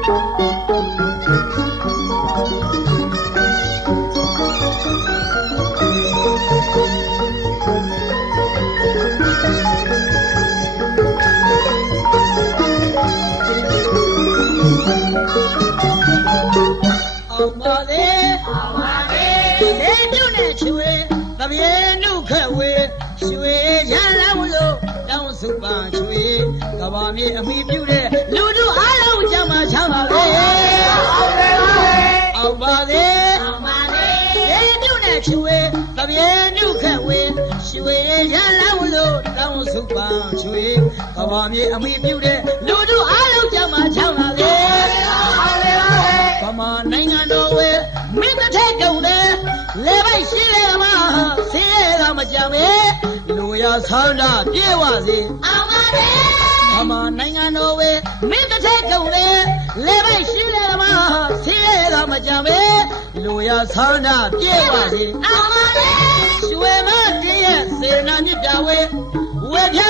အောင်ပါလေအောင်ပါလေလေကျွနဲ့ချွေတပြေနုခက်ဝေရွှေရလောင်းလို့တောင်းစုပါချွေကဘာမြေအမိပြုတဲ့ ချွေကဘာမြေအမိပြုတဲ့လူတို့အားလုံးကြမှာချမ်းပါလေဗမာနိုင်ငံတော်ဝဲမင်းတစ်ထက်ကုန်တယ်လေပိုက်ရှိလေမှာဆေးရကမကြမ်းပဲလူရဆန္ဒပြေဝစေအောင်ပါလေဗမာနိုင်ငံတော်ဝဲမင်းတစ်ထက်ကုန်တယ်လေပိုက်ရှိလေမှာဆေးရကမကြမ်းပဲလူရဆန္ဒပြေဝစေအောင်ပါလေရွှေမတည်းရဲ့စေနာမြစ်ပြဝဲဝဲပြ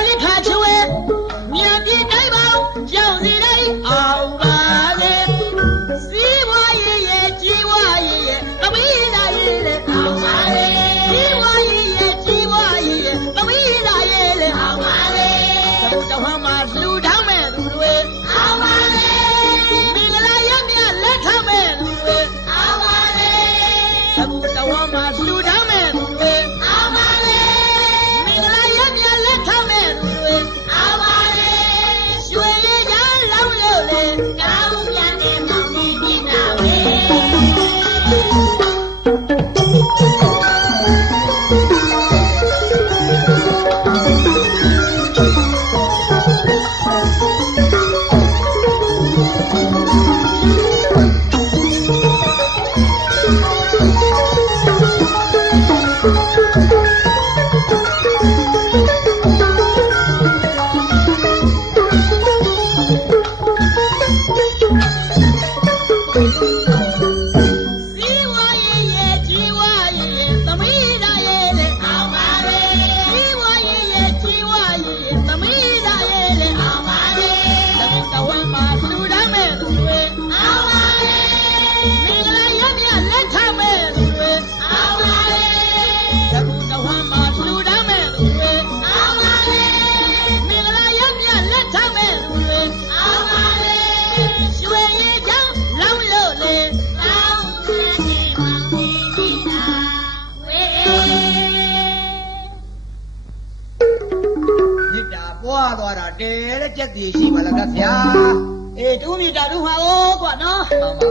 ပွားသွားတာတဲတဲ့ကြက်တီရှိပါလားကဗျာအေးတူးမြစ်တာတူးမှာ哦ကွာနော်မှန်ပါ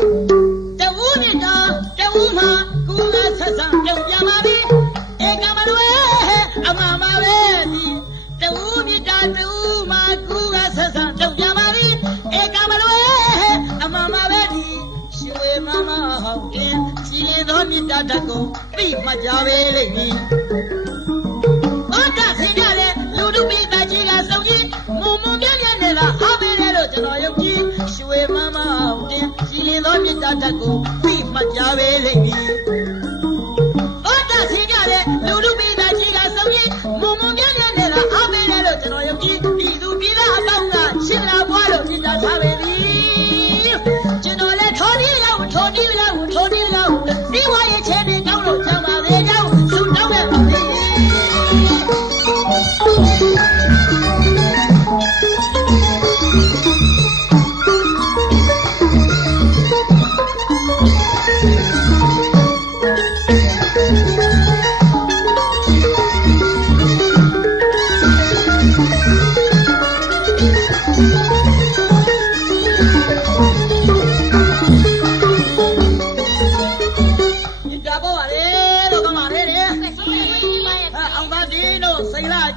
တဝူးမြစ်တာတဝူးမှာကူလာဆက်ဆံပြုတ်ပြန်ပါပြီအေကမလွဲအမမပဲဒီတဝူးမြစ်တာတဝူးမှာကူလာဆက်ဆံပြုတ်ပြန်ပါပြီအေကမလွဲအမမပဲဒီရွှေမမဟောင်းတင်ကြည်လင်သောမြစ်တာတတ်ကုန်သိမှတ်ကြပဲလိမ့်မည် ကျွန်တော်ယုံကြည်ရွှေမမအောင်တင်ကြည်လင်သောမြတ်တတ်ကိုသိမှတ်ကြပဲလိမ့်မည်ဩတာဆင်ကြတယ်လူတို့ပိသားကြီးကစုံကြီးမုံမုံမြတ်မြတ်နဲ့ကဟာပေးတယ်လို့ကျွန်တော်ယုံကြည်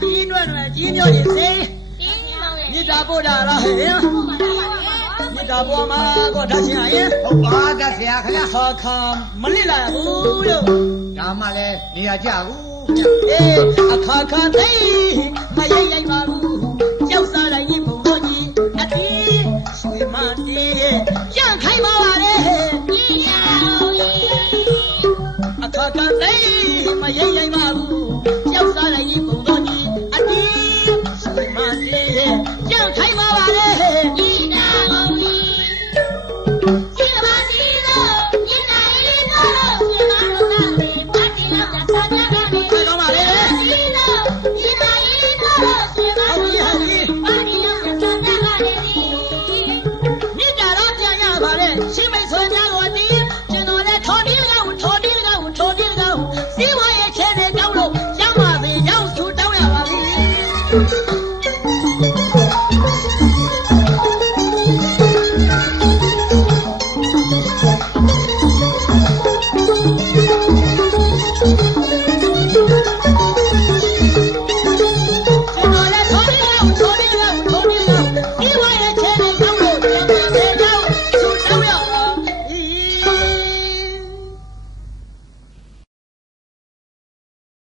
တို့စိန်လာကြီးနွဲ့နွဲ့ကြီးမျိုးကြီးစိန်မြစ်တာပေါ်တာလားဟဲ့မြစ်တာပေါ်မှာတော့ထားချင်းအရင်ဟုတ်ပါကဗျာခင်ဗျာခါခါမလစ်လာဘူးလို့ဒါမှလည်းနေရာကြဘူးအေးအခါခါသိမရိတ်လိုက်ပါဘူးကြောက်စားတိုင်းကြီးဘုံတော်ကြီးအတီးရွှေမတီးကြန့်ခိုင်းပါပါလေအခါခါသိမရိတ်လိုက်ပါ